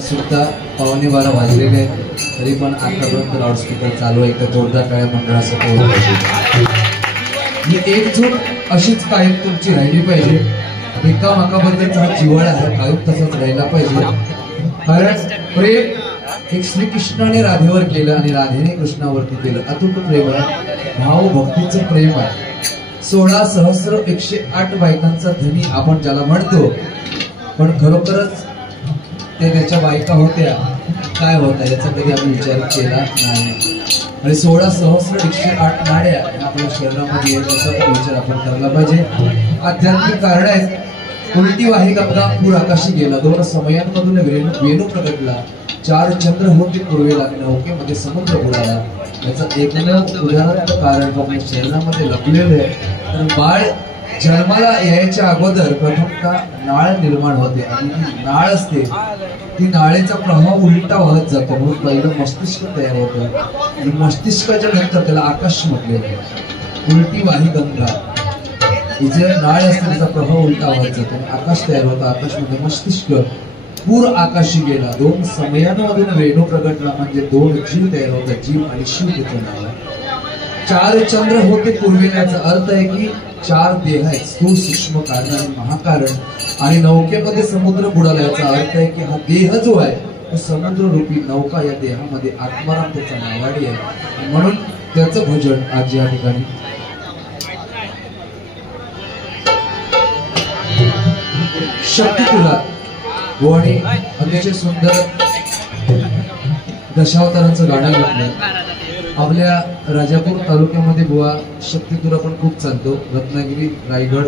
सुद्धा 11:15 वाजलेले आहेत, तरी पण आतापर्यंत लाऊडस्पीकर चालू आहे. तर जोरदार टाळ्या मंडळासाठी ही एकजूट अशीच कायम तुमची राहिली पाहिजे. एकामेकाबद्दलचा जिव्हाळा आहे कायम तसाच राहिला पाहिजे. कारण प्रेम एक श्रीकृष्णाने राधेवर केलं आणि राधेने कृष्णावरती केलं. अतूट प्रेम आहे, भाव भक्तीचं प्रेम आहे. 16,108 बायकांचा धनी आपण ज्याला म्हणतो, पण खरोखरच ते त्याच्या बायका होत्या काय होत्या याचा कधी आम्ही विचार केला नाही. आणि 16,108 नाड्या आपल्या शरीरामध्ये येत त्याचा पण विचार आपण करायला पाहिजे. आध्यात्मिक कारण आहेत. उलटी वाही गंगा पूर आकाशी गेला, 2 समयांमधून वेणू प्रगटला, 4 चंद्र होते पूर्वेला, नौकेमध्ये समुद्र बुडाला. याचं एकमेव उदाहरण कारण आपल्या शरीरामध्ये लपलेलं आहे. तर बाळ जन्माला यायच्या अगोदर प्रथमतः नाळ निर्माण होते आणि ती नाळ असते, ती नाळेचा प्रभाव उलटा वाहत जातो. म्हणून पहिलं मस्तिष्क तयार होतं आणि मस्तिष्काच्या नंतर त्याला आकाश म्हटलेलं आहे. उलटी वाही गंगा ही जे नाळ असते त्याचा प्रभाव उलटा वाहत जातो आणि आकाश तयार होतं. आकाशमध्ये मस्तिष्क पूर आकाशी गेला, 2 समयांमधून वेणू प्रगटला, म्हणजे 2 जीव तयार होतात. जीव आणि शिव त्याचं नाव आहे. 4 चंद्र होते पूर्वेला, याचा अर्थ आहे की 4 देह आहेत, स्थूल सूक्ष्म कारण आणि महाकारण. आणि नौकेमध्ये समुद्र बुडाला, याचा अर्थ आहे की हा देह जो आहे तो समुद्र रूपी नौका, या देहामध्ये आत्माराम त्याचा नावाडी आहे. म्हणून त्याचं भजन आज या ठिकाणी शक्ती तुला गोवाणी अतिशय सुंदर दशावतारांचं गाणं म्हटलं. आपल्या राजापूर तालुक्यामध्ये बुवा शक्ती तुला पण खूप चालतो, रत्नागिरी, रायगड,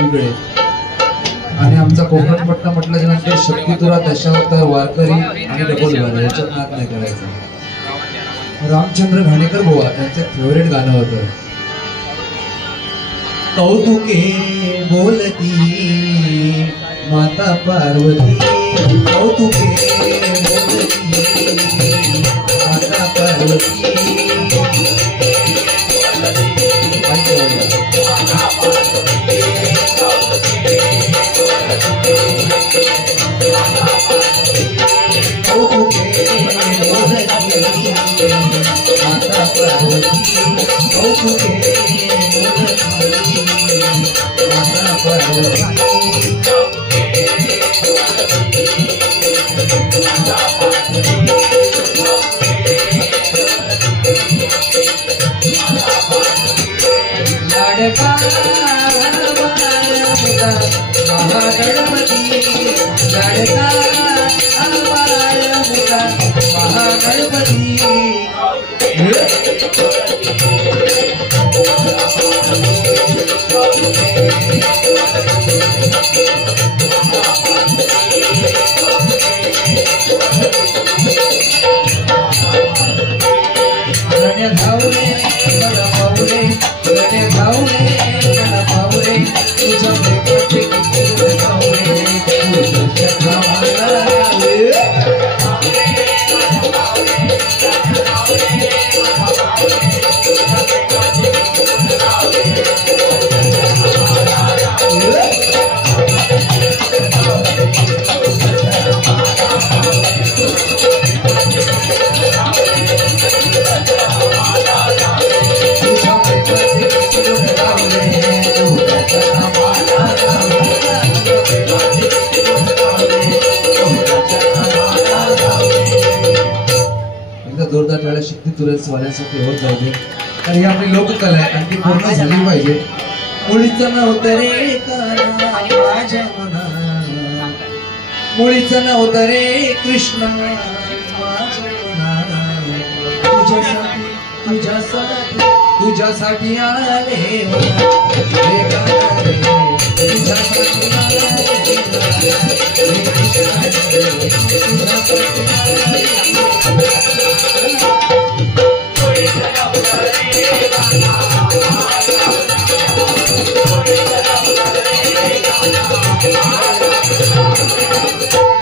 इकडे. आणि आमचा कोकण पट्टा म्हटल्याच्या नंतर शक्ती तुला, दशावतार, वारकरी आणि डबल वार याच्यात नाद नाही करायचं. रामचंद्र घाणेकर बुवा त्यांचं फेवरेट गाणं होतं, कौतुके बोलती माता पार्वती, कौतुके बोलती माता पार्वती. जोरदार टाळ्या शक्ती तुरेच वाल्यासाठी होत जाऊ दे. तर ही आपली लोककला आहे आणि ती पूर्ण झाली पाहिजे. मुळीचं नव्हतं रे माझ्या मना, मुळीचं नव्हतं रे कृष्ण माझ्या मना, तुझ्यासाठी तुझ्यासाठी आले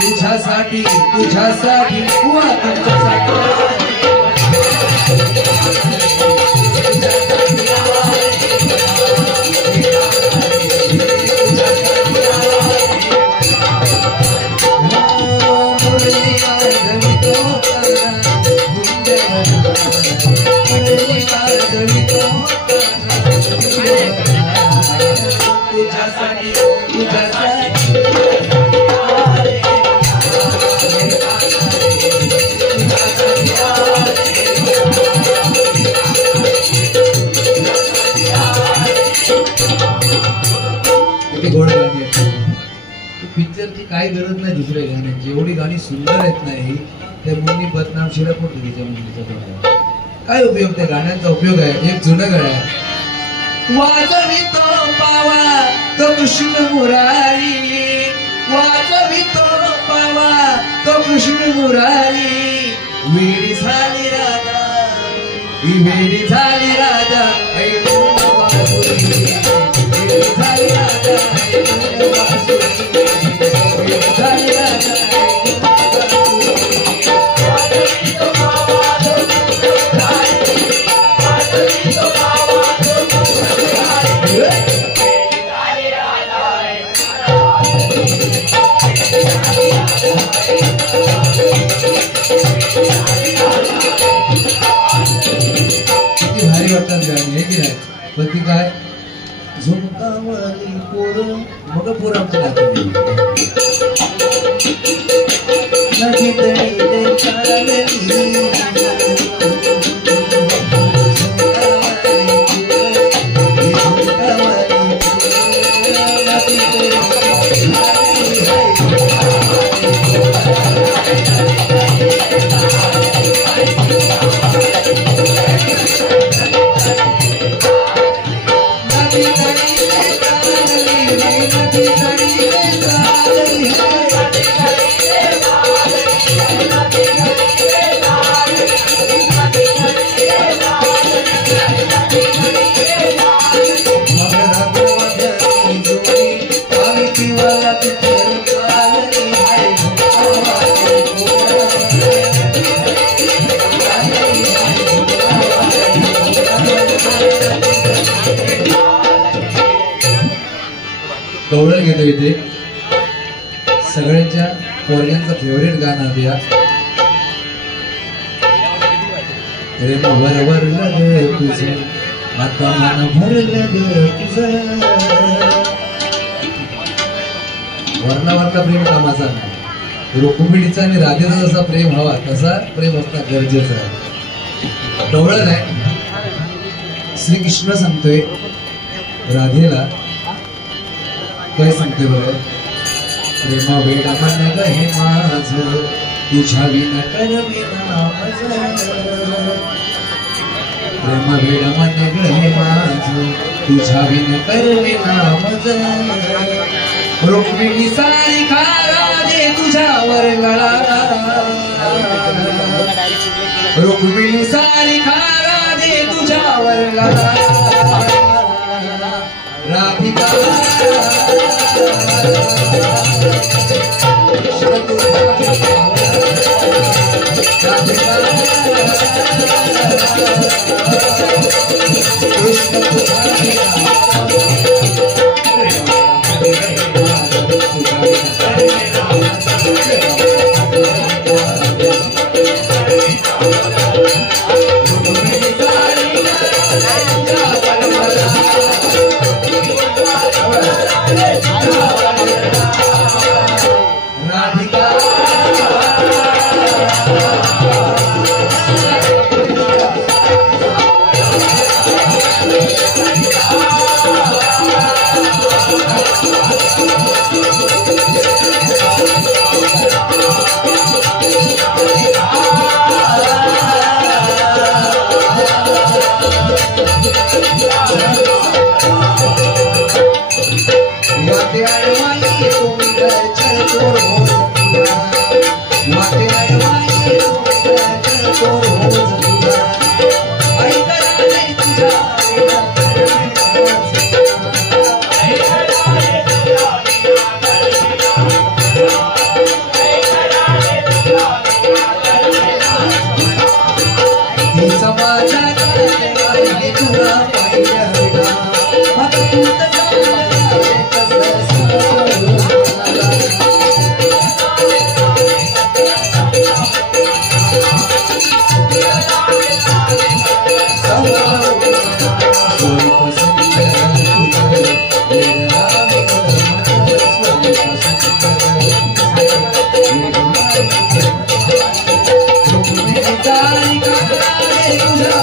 तुझ्यासाठी तुझ्यासाठी पिक्चरची काय गरज नाही दुसऱ्या गाण्यांची, एवढी गाणी सुंदर आहेत नाही त्या मुली बदनाम शिरप होती तिच्या मुलीचा. काय उपयोग त्या गाण्यांचा उपयोग आहे. एक जुनं गाणं आहे, वाजवितो पावा तो कृष्ण मुरारी, वाजवितो पावा तो कृष्ण मुरारी, वेडी झाली राधा वेडी झाली राधा झाली राधा किती भारी वाटतात गाणी, हे की नाही. पण ती काय झुमकावाली पोरं मग पोरं आमचं दाखवली गवळण घेतो इथे. सगळ्यांच्या पोरग्यांचं फेवरेट गाणं द्या. प्रेम वरवरलं ग तुझं, आता मन भरलं ग तुझं. वर्णावरचा प्रेम कामाचा नाही. रुक्मिणीचा आणि राधेचा जसा प्रेम हवा तसा प्रेम असणं गरजेचं आहे. गवळण आहे. श्रीकृष्ण सांगतोय राधेला, काय सांगते बघ, प्रेमा वेडा मन ग हे माझं, तुझ्या विना करविना माझं. प्रेमा वेडा मन ग हे माझं, तुझ्या विना करविना माझं. रुक्मिणी सारी खारा दे तुझ्यावर गळा, रुक्मिणी सारी खारा दे तुझ्यावर गळा. राधिका राधिका तुझ्या